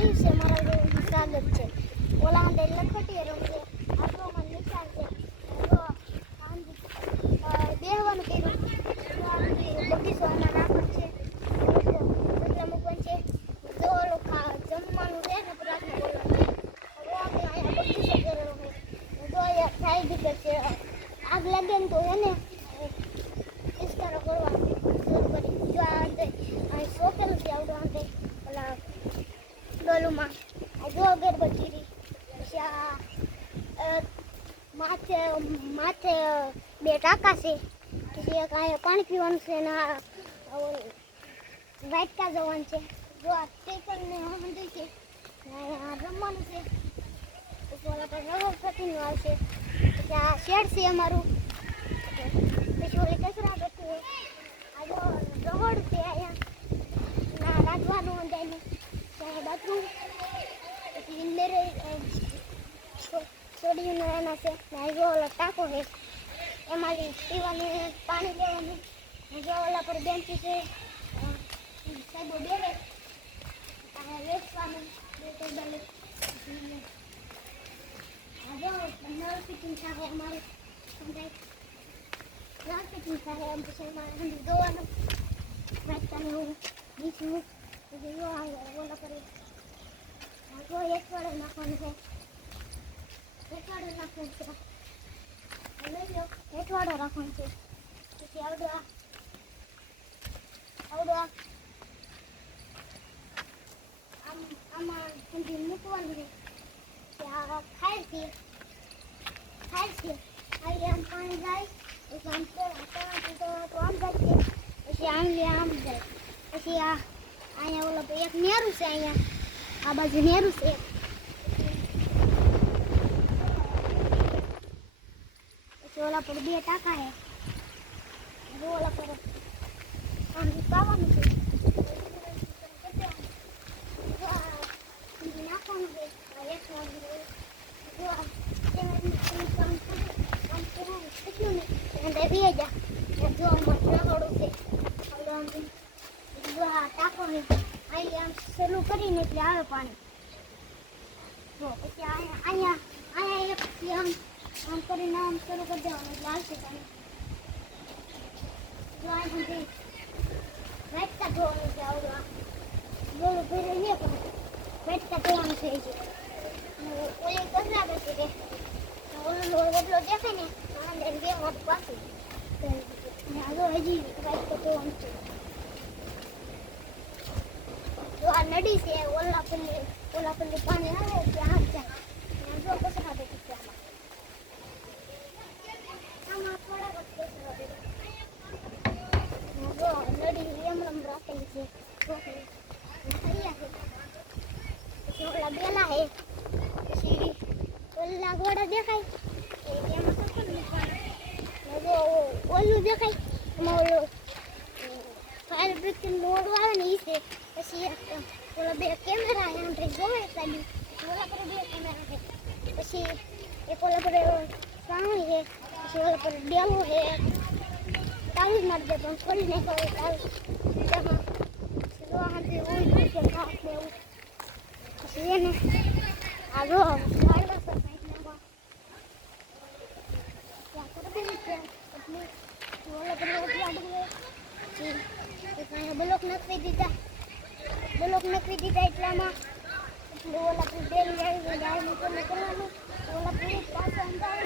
આયુષ્ય મારા સ્વાગત છે. ઓલા અંદર લખોટી રમશે, આટલોમાં નિશાન છે. બેહવાનું કર્યું બગીચો આમાં રાખવાનું છે, એટલે મૂકવાનું છે. જો ઓલું જમવાનું છે ને પ્રાર્થના બોલવાનું અહીંયા બગીચો કરેલો છે. જો અહીંયા થાય દીકર છે, આગ લાગે ને તો એને ઇસ્કારો કરવાનો જો આ અંદર અહીં સોંપેલું છે આવડું અંદર ઓલા ડોલુમાં. આ જો અગરબત્તી પછી આ માથે બે ટાંકા છે, પછી એક અહીંયા પાણી પીવાનું છે ને વાટકા જવાનું છે. જો આ ટેકરને હંધી છે, અહીંયા રમવાનું છે. પછી ઓલા પર રવો પ્રતિનું આવશે. પછી આ શેડ છે અમારું. પછી ઓલી કચરા બેઠી હોય. આ જો રહોડ છે અહીંયા રાંધવાનું અંદરને ત્યાં બાથરૂમ. પછી અંદર છોડીને એના છે ને જો ઓલો ટાંકો છે એમાંથી પીવાનું પાણી લેવાનું. જો ઓલા પર બેન્ચી છે, સાહેબો બેરે વેચવાનું બે ટેબલ. જો નળ ફિટિંગ થાય અમારે સમજાય નળ ફિટિંગ થાય એમ પછી અમારે જોવાનું વાંચતાનું એવું બીજું. પછી જો ઓલા પર જો એકવાડે નાખવાનું છે, એકવાડે નાખવાનું છે. લઈ લો હેઠવાડો રાખવાનું છે. પછી આવડું આમાં સુધી મૂકવાનું છે. આ ખાય છે આવી આમ પાણી જાય પછી આમ તો આમ જાય છે, પછી આમ જાય. પછી અહીંયા ઓલો એક નેરું છે, અહીંયા આ બાજુ નેરું છે. ઓલા પર બે ટાંકા હે, ઓલા પર આમ પાવાનું છે, નાખવાનું છે. ટાંકો ને અહીં આમ શરૂ કરીને એટલે આવે પાણી. પછી અહીંયા એક આમ કરીને આમ શરૂ કરી દેવાનું એટલે આવશે પાણી. જો અહીંથી વેચતા ધોવાનું છે. આવડું બોલું ભરે નહીં પણ વેચતા ધોવાનું છે. ઓલી કચરા બેસી દે ઓલું એટલો દેખાય ને અંદર બે વાત પાછું જો હજી વેચતા ધોવાનું છે. જો આ નદી છે, ઓલા પલ્લી પાણી આવે ત્યાં જાય. જો કચરા બેસી છે આમાં થોડાક કચરા બેસી. જો નદી એમ રાખેલી છે. પછી ઓલા બેલા હે, પછી ઓલા ઘોડા દેખાય એમાં સફર મૂકવાનું. જો ઓલું દેખાય એમાં ઓલું ફાયર બ્રિગેડ લોડું આવે ને એ છે. પછી ઓલા બે કેમેરા એમ જોવે સાડી ઓલા પર બે કેમેરા છે. પછી એક ઓલા પર પાણી છે, પછી ઓલા પર ડેલું છે. તાલું મારી દે પણ ખોલી નહીં કહે તાલું પછી એને આ જો બ્લોક નખવી દીધા એટલામાં ઓલા બેલ કરવાનું ઓલા પાછો અંદર